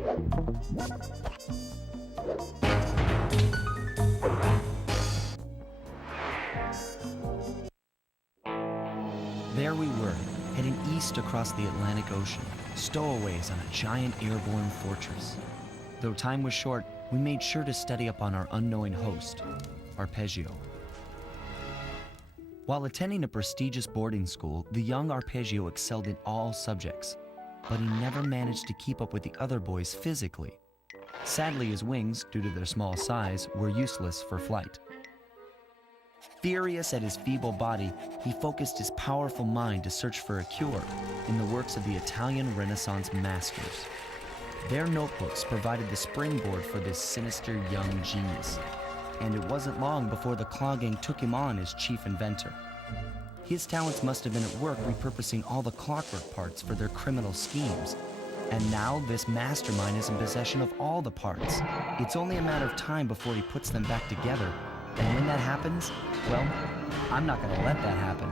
There we were, heading east across the Atlantic Ocean, stowaways on a giant airborne fortress. Though time was short, we made sure to study up on our unknowing host, Arpeggio. While attending a prestigious boarding school, the young Arpeggio excelled in all subjects, but he never managed to keep up with the other boys physically. Sadly, his wings, due to their small size, were useless for flight. Furious at his feeble body, he focused his powerful mind to search for a cure in the works of the Italian Renaissance masters. Their notebooks provided the springboard for this sinister young genius, and it wasn't long before the Claw Gang took him on as chief inventor. His talents must have been at work repurposing all the clockwork parts for their criminal schemes. And now this mastermind is in possession of all the parts. It's only a matter of time before he puts them back together. And when that happens, well, I'm not gonna let that happen.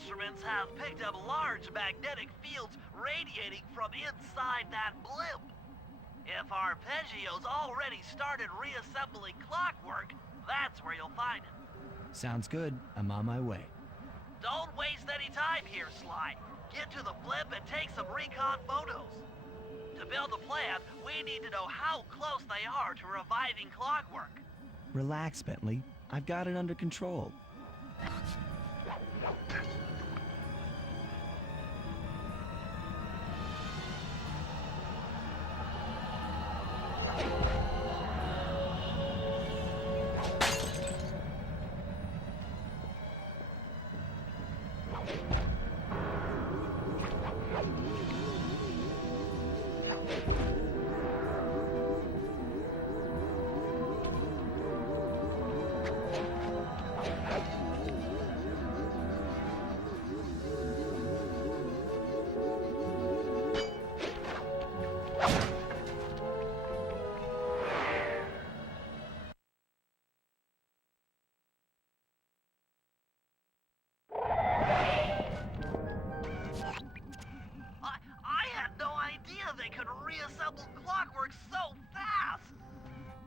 Instruments have picked up large magnetic fields radiating from inside that blimp. If Arpeggio's already started reassembling clockwork, that's where you'll find him. Sounds good. I'm on my way. Don't waste any time here, Sly. Get to the blimp and take some recon photos. To build a plan, we need to know how close they are to reviving clockwork. Relax, Bentley. I've got it under control.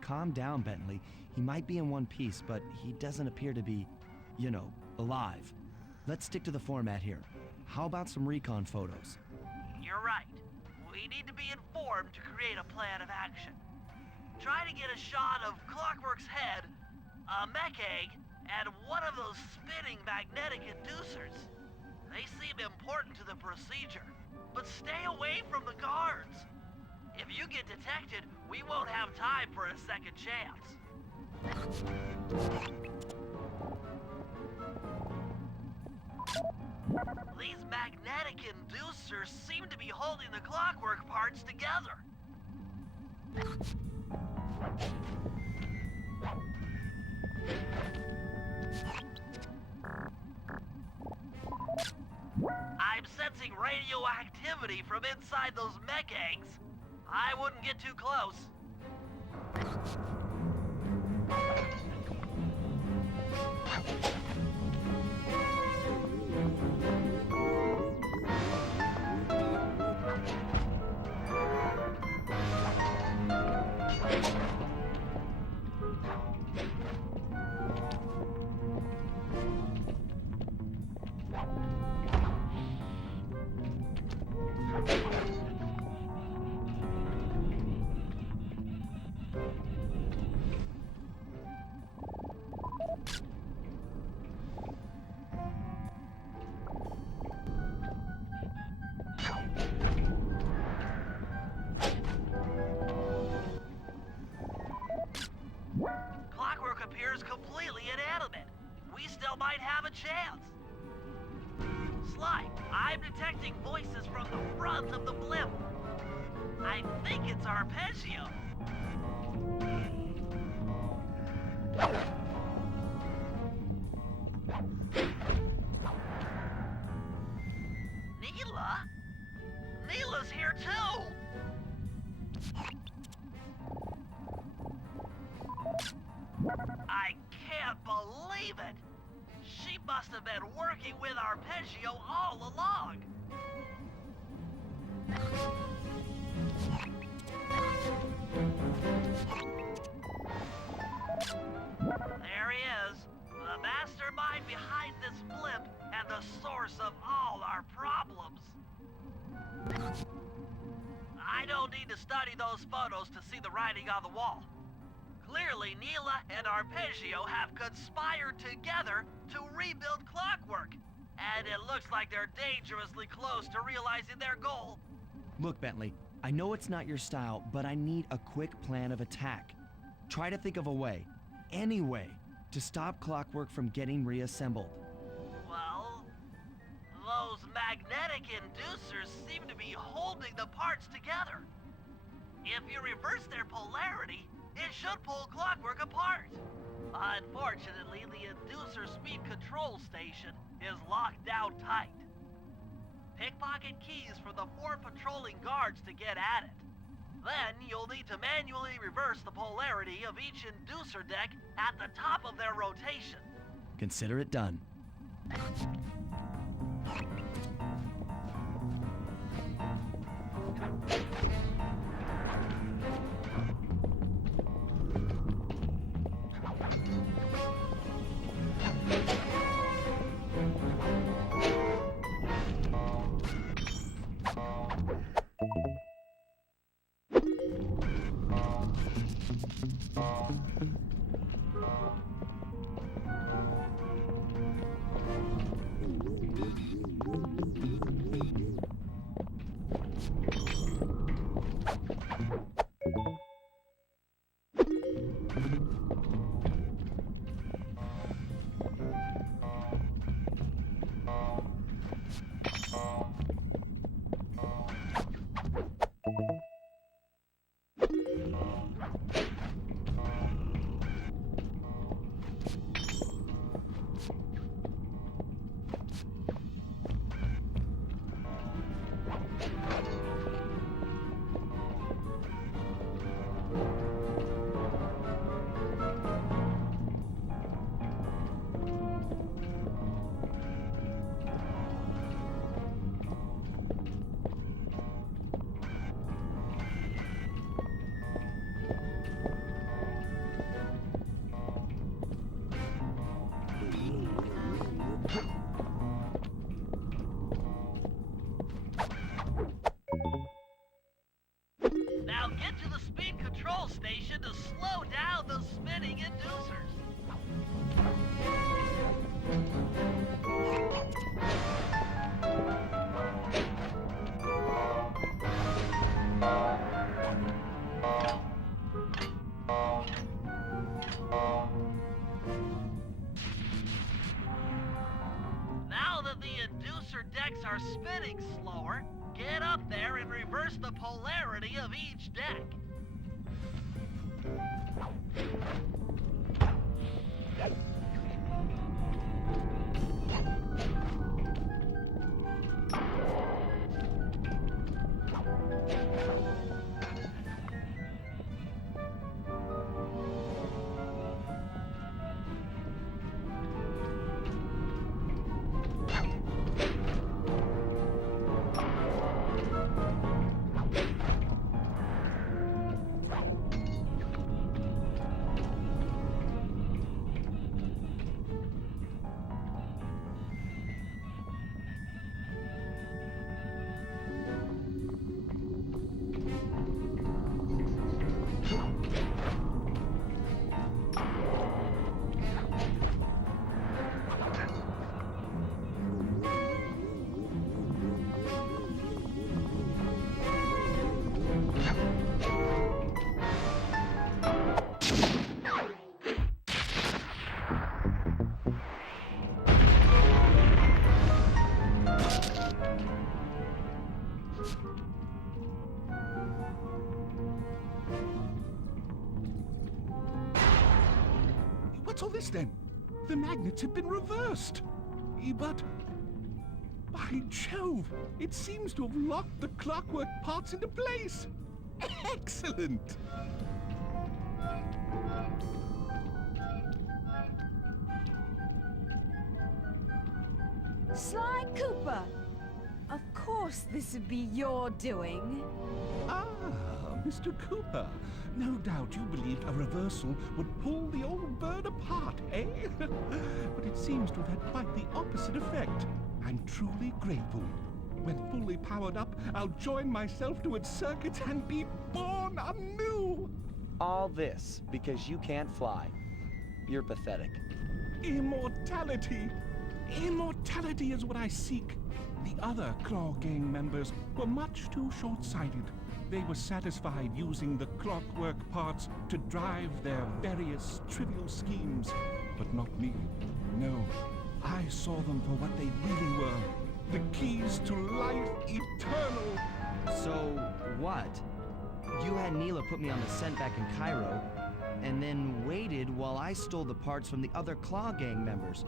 Calm down, Bentley. He might be in one piece, but he doesn't appear to be, you know, alive. Let's stick to the format here. How about some recon photos? You're right. We need to be informed to create a plan of action. Try to get a shot of Clockwork's head, a mech egg, and one of those spinning magnetic inducers. They seem important to the procedure, but stay away from the guards. If you get detected, we won't have time for a second chance. These magnetic inducers seem to be holding the Clockwork parts together. I'm sensing radioactivity from inside those mech eggs. I wouldn't get too close. Clockwork appears completely inanimate. We still might have a chance. Sly, I'm detecting voices from the front of the blimp. I think it's Arpeggio. Neela? Neela's here too! I can't believe it! She must have been working with Arpeggio all along! There he is, the mastermind behind this blimp and the source of all our problems. I don't need to study those photos to see the writing on the wall. Clearly, Neela and Arpeggio have conspired together to rebuild Clockwork. And it looks like they're dangerously close to realizing their goal. Look, Bentley, I know it's not your style, but I need a quick plan of attack. Try to think of a way, any way, to stop Clockwork from getting reassembled. Well, those magnetic inducers seem to be holding the parts together. If you reverse their polarity, it should pull Clockwork apart. Unfortunately, the inducer speed control station is locked down tight. Pickpocket keys for the 4 patrolling guards to get at it. Then you'll need to manually reverse the polarity of each inducer deck at the top of their rotation. Consider it done. head to the speed control station to slow down the spinning inducers. Now that the inducer decks are spinning slower, get up there and reverse the polarity of each deck. What's all this then? The magnets have been reversed. But by Jove, it seems to have locked the clockwork parts into place. Excellent! Sly Cooper! Of course this would be your doing. Ah, Mr. Cooper. No doubt you believed a reversal would pull the old bird apart, eh? But it seems to have had quite the opposite effect. I'm truly grateful. When fully powered up, I'll join myself to its circuit and be born anew! All this because you can't fly. You're pathetic. Immortality! Immortality is what I seek. The other Claw Gang members were much too short-sighted. They were satisfied using the clockwork parts to drive their various trivial schemes. But not me. No, I saw them for what they really were. The keys to life eternal. So, what? You had Neela put me on the scent back in Cairo, and then waited while I stole the parts from the other Claw Gang members,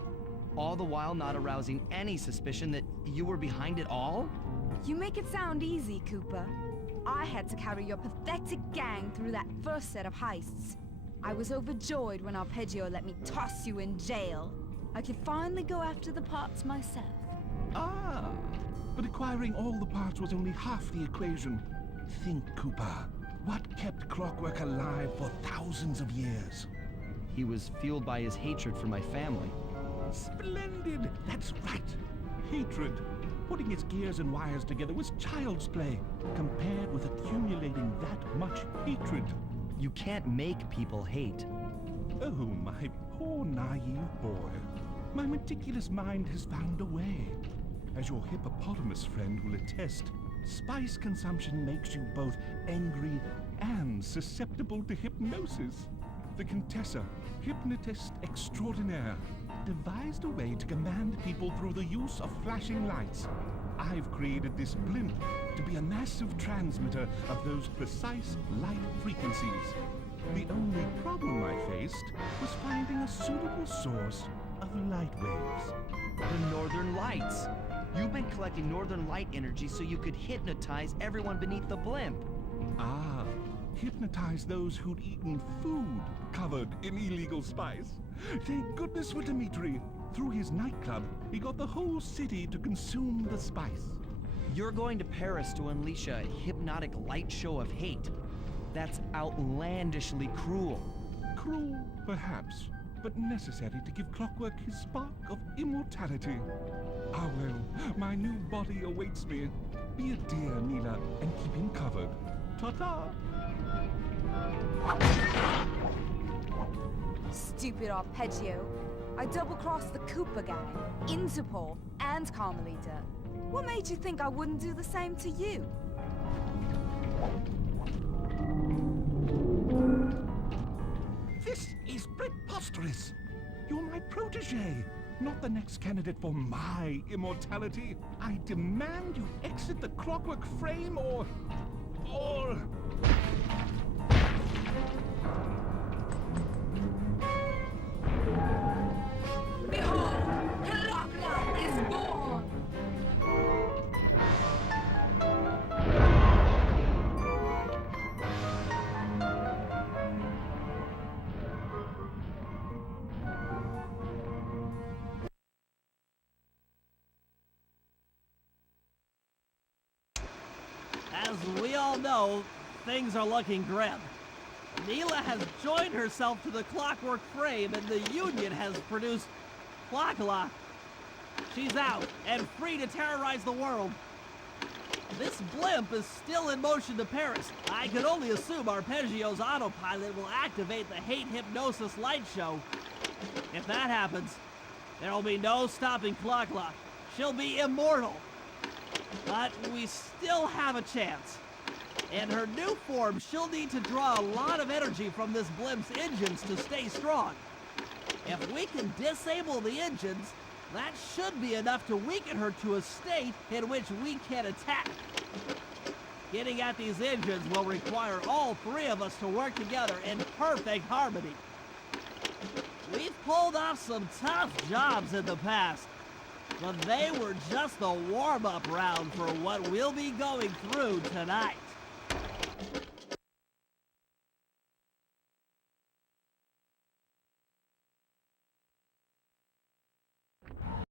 all the while not arousing any suspicion that you were behind it all? You make it sound easy, Cooper. I had to carry your pathetic gang through that first set of heists. I was overjoyed when Arpeggio let me toss you in jail. I could finally go after the parts myself. Ah, but acquiring all the parts was only half the equation. Think, Cooper. What kept clockwork alive for thousands of years? He was fueled by his hatred for my family. Splendid! That's right. Hatred. Putting its gears and wires together was child's play, compared with accumulating that much hatred. You can't make people hate. Oh, my poor naive boy. My meticulous mind has found a way. As your hippopotamus friend will attest, spice consumption makes you both angry and susceptible to hypnosis. The Contessa, hypnotist extraordinaire, devised a way to command people through the use of flashing lights. I've created this blimp to be a massive transmitter of those precise light frequencies. The only problem I faced was finding a suitable source of light waves. The Northern Lights. You've been collecting Northern Light energy so you could hypnotize everyone beneath the blimp. Ah, hypnotize those who'd eaten food covered in illegal spice. Thank goodness for Dimitri. Through his nightclub, he got the whole city to consume the spice. You're going to Paris to unleash a hypnotic light show of hate. That's outlandishly cruel. Cruel, perhaps, but necessary to give clockwork his spark of immortality. Ah well, my new body awaits me. Be a dear, Neela, and keep him covered. Ta-ta! Stupid Arpeggio. I double-crossed the Cooper gang, Interpol, and Carmelita. What made you think I wouldn't do the same to you? This is preposterous! You're my protege, not the next candidate for my immortality. I demand you exit the clockwork frame or... Behold, Heracla is born! As we all know, things are looking grim. Neela has joined herself to the clockwork frame and the Union has produced Clockla. She's out and free to terrorize the world. This blimp is still in motion to Paris. I could only assume Arpeggio's autopilot will activate the hate hypnosis light show. If that happens, there will be no stopping Clockla. She'll be immortal. But we still have a chance. In her new form, she'll need to draw a lot of energy from this blimp's engines to stay strong. If we can disable the engines, that should be enough to weaken her to a state in which we can attack. Getting at these engines will require all three of us to work together in perfect harmony. We've pulled off some tough jobs in the past, but they were just the warm-up round for what we'll be going through tonight.